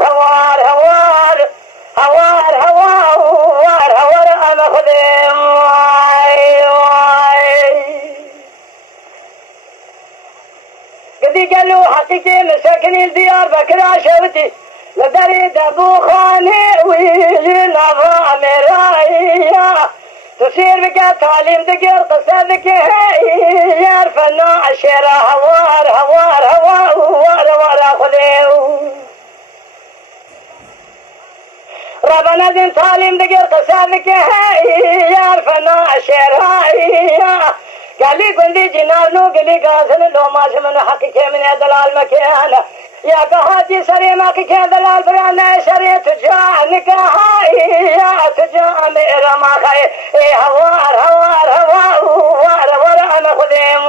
هوار هوار هوار هوار هوار أنا خدم قدي قالوا حقيقي مساكن الديار بكرة شوتي لدري دبو خاني ويجينا فامرايا تصير بك تعليم دقير قصدك يا فنا عشيرة هوار هوار هوار هوار هوار خذيو ربنا دين تعليم دقير قصدك يا فنا عشيرة قال لي قندي جنار نو قلي قاسم لو ما شمن حقيقي من دلال مكان يا قهاتي سري ما كي دلال برانا سري تجانك يا تجا ميرا ما خي هوار هوار هوار هوار هوار انا خديم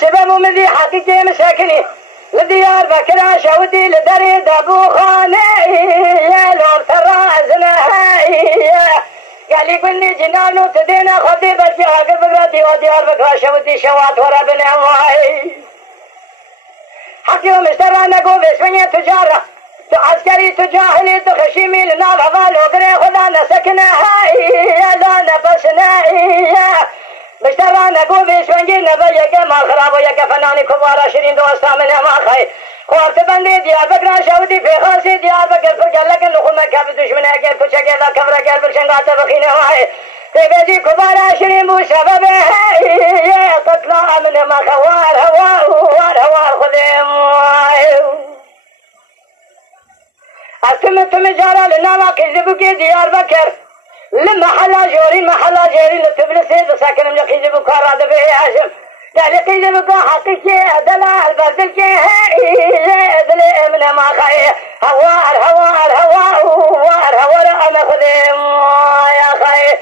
شباب ومذي حقيقي مساكني لديار بكرة شودي لدري دابو خاني يا لور ترازنا قال لي قلني جنانو تدينا خذي برجع قبل ديار بكرة شودي شوات ورا بنواي حقي ومشترانا قو بسمية تجارة عسكري تجاهلي تخشيمي لنا العضال وقري خذانا سكنا يا لا نفسنا مشترانا قو بسمية نبيك ما خراب ويك فناني كبار 20 دوستا من ما خي خوارت بندي ديار بكرة شودي في خاصي ديار بكر فرقل لكن لخوما كاب دشمنه قل كوچه قل كبره قل برشنگات بخينه واي تبدي كبار 20 بو سبب قتلا من ما خوار هوار هوار خذيم أتم جارة لنا ما كذبك ديار بكر لمحلا جورين لتبلسي ساكن من كذبك راد به هاشم قال كذبك حقيقي دلال بردك دل من ما خي هوار هوار هوار هوار هوار أنا خدم يا خي